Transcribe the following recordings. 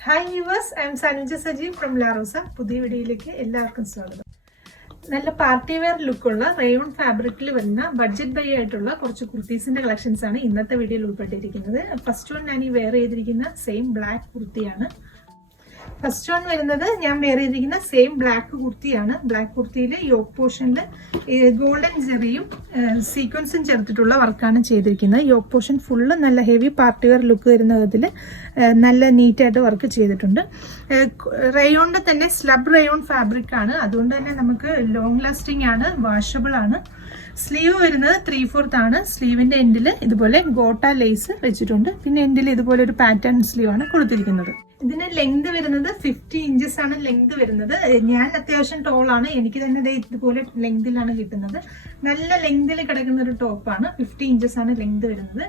Hi viewers, I am Sanuja Saji from La Rosa. പുതിയ വീഡിയോയിലേക്ക് എല്ലാവർക്കും സ്വാഗതം. നല്ല പാർട്ടി വെയർ ലുക്കുള്ള റയോൺ ഫാബ്രിക്കിൽ വരുന്ന ബഡ്ജറ്റ് ബൈ ആയിട്ടുള്ള കുറച്ച് കുർത്തീസിന്റെ കളക്ഷൻസ് ആണ് ഇന്നത്തെ വീഡിയോയിൽ ഉൾപ്പെട്ടിരിക്കുന്നത്. ഫസ്റ്റ് വൺ ഞാൻ ഈ വെയർ ചെയ്തിരിക്കുന്ന സെയിം ബ്ലാക്ക് കുർത്തിയാണ്. ഫസ്റ്റ് വൺ വരുന്നത് ഞാൻ വെയർ ചെയ്തിരിക്കുന്ന സെയിം ബ്ലാക്ക് കുർത്തിയാണ്. ബ്ലാക്ക് കുർത്തിയിൽ യോക്ക് പോർഷനിൽ ഗോൾഡൻ ജെറിയും സീക്വൻസും ചേർത്തിട്ടുള്ള വർക്കാണ് ചെയ്തിരിക്കുന്നത്. യോക്ക് പോർഷൻ ഫുള്ള് നല്ല ഹെവി പാർട്ടി വെയർ ലുക്ക് വരുന്ന വിധത്തിൽ നല്ല നീറ്റായിട്ട് വർക്ക് ചെയ്തിട്ടുണ്ട്. റയോണിന്റെ തന്നെ സ്ലബ് റയോൺ ഫാബ്രിക് ആണ്, അതുകൊണ്ട് തന്നെ നമുക്ക് ലോങ് ലാസ്റ്റിംഗ് ആണ്, വാഷബിൾ ആണ്. സ്ലീവ് വരുന്നത് 3/4 ആണ്. സ്ലീവിന്റെ എൻഡിൽ ഇതുപോലെ ഗോട്ട ലേസ് വെച്ചിട്ടുണ്ട്. പിന്നെ എൻഡിൽ ഇതുപോലെ ഒരു പാറ്റേൺ സ്ലീവ് ആണ് കൊടുത്തിരിക്കുന്നത്. ഇതിന് ലെങ്ത് വരുന്നത് 50 ഇഞ്ചസ് ആണ് ലെങ്ത് വരുന്നത്. ഞാൻ അത്യാവശ്യം ടോളാണ്, എനിക്ക് തന്നെ ഇതുപോലെ ലെങ്തിലാണ് കിട്ടുന്നത്. നല്ല ലെങ്തിൽ കിടക്കുന്ന ഒരു ടോപ്പാണ്. 50 ഇഞ്ചസ് ആണ് ലെങ്ത് വരുന്നത്.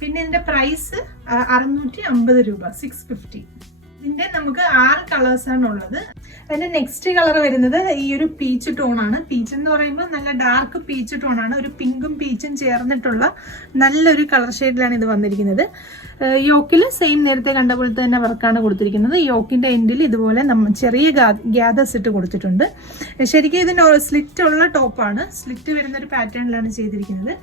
പിന്നെ ഇതിന്റെ പ്രൈസ് 650 രൂപ, 650. ഇതിന്റെ നമുക്ക് 6 കളേഴ്സ് ആണ് ഉള്ളത്. അതിന്റെ നെക്സ്റ്റ് കളർ വരുന്നത് ഈ ഒരു പീച്ച് ടോൺ ആണ്. പീച്ച് എന്ന് പറയുമ്പോൾ നല്ല ഡാർക്ക് പീച്ച് ടോൺ ആണ്. ഒരു പിങ്കും പീച്ചും ചേർന്നിട്ടുള്ള നല്ലൊരു കളർ ഷെയ്ഡിലാണ് ഇത് വന്നിരിക്കുന്നത്. യോക്കിൽ സെയിം നേരത്തെ കണ്ട പോലെ തന്നെ വർക്കാണ് കൊടുത്തിരിക്കുന്നത്. യോക്കിന്റെ എൻഡിൽ ഇതുപോലെ ചെറിയ ഗ്യാദേഴ്സ് ഇട്ട് കൊടുത്തിട്ടുണ്ട്. ശരിക്കും ഇതിന് സ്ലിറ്റ് ഉള്ള ടോപ്പാണ്. സ്ലിറ്റ് വരുന്ന ഒരു പാറ്റേണിലാണ് ചെയ്തിരിക്കുന്നത്.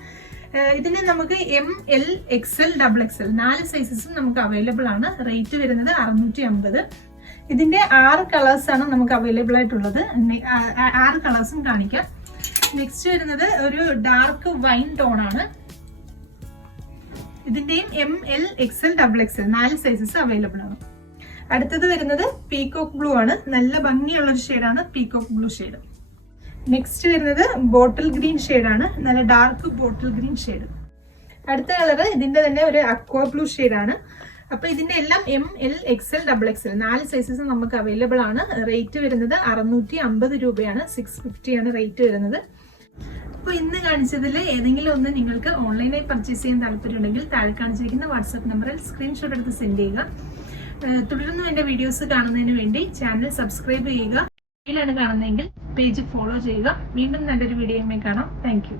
ഇതിന് നമുക്ക് ML XL XXL 4 സൈസസും നമുക്ക് അവൈലബിൾ ആണ്. റേറ്റ് വരുന്നത് 650. ഇതിന്റെ 6 കളേഴ്സ് ആണ് നമുക്ക് അവൈലബിൾ ആയിട്ടുള്ളത്. 6 കളേഴ്സും കാണിക്കാം. നെക്സ്റ്റ് വരുന്നത് ഒരു ഡാർക്ക് വൈൻ ടോൺ ആണ്. ഇതിന്റെയും ML XL XXL 4 sizes available ആണ്. അടുത്തത് വരുന്നത് പീകോക്ക് ബ്ലൂ ആണ്. നല്ല ഭംഗിയുള്ള ഒരു ഷെയ്ഡാണ് പീകോക്ക് ബ്ലൂ ഷെയ്ഡ്. നെക്സ്റ്റ് വരുന്നത് ബോട്ടിൽ ഗ്രീൻ ഷെയ്ഡാണ്. നല്ല ഡാർക്ക് ബോട്ടിൽ ഗ്രീൻ ഷെയ്ഡ്. അടുത്ത കളർ ഇതിന്റെ തന്നെ ഒരു അക്വാ ബ്ലൂ ഷെയ്ഡാണ്. അപ്പൊ ഇതിന്റെ എല്ലാം ML XL XXL 4 സൈസസ് നമുക്ക് അവൈലബിൾ ആണ്. റേറ്റ് വരുന്നത് 650 രൂപയാണ്, 650 ആണ് റേറ്റ് വരുന്നത്. അപ്പോൾ ഇന്ന് കാണിച്ചതിൽ ഏതെങ്കിലും ഒന്ന് നിങ്ങൾക്ക് ഓൺലൈനായി പർച്ചേസ് ചെയ്യാൻ താല്പര്യമുണ്ടെങ്കിൽ താഴെ കാണിച്ചിരിക്കുന്ന വാട്സ്ആപ്പ് നമ്പറിൽ സ്ക്രീൻഷോട്ട് എടുത്ത് സെൻഡ് ചെയ്യുക. തുടർന്നും എന്റെ വീഡിയോസ് കാണുന്നതിന് വേണ്ടി ചാനൽ സബ്സ്ക്രൈബ് ചെയ്യുക. ാണ് കാണുന്നതെങ്കിൽ പേജ് ഫോളോ ചെയ്യുക. വീണ്ടും നല്ലൊരു വീഡിയോയുമായി കാണാം. Thank you.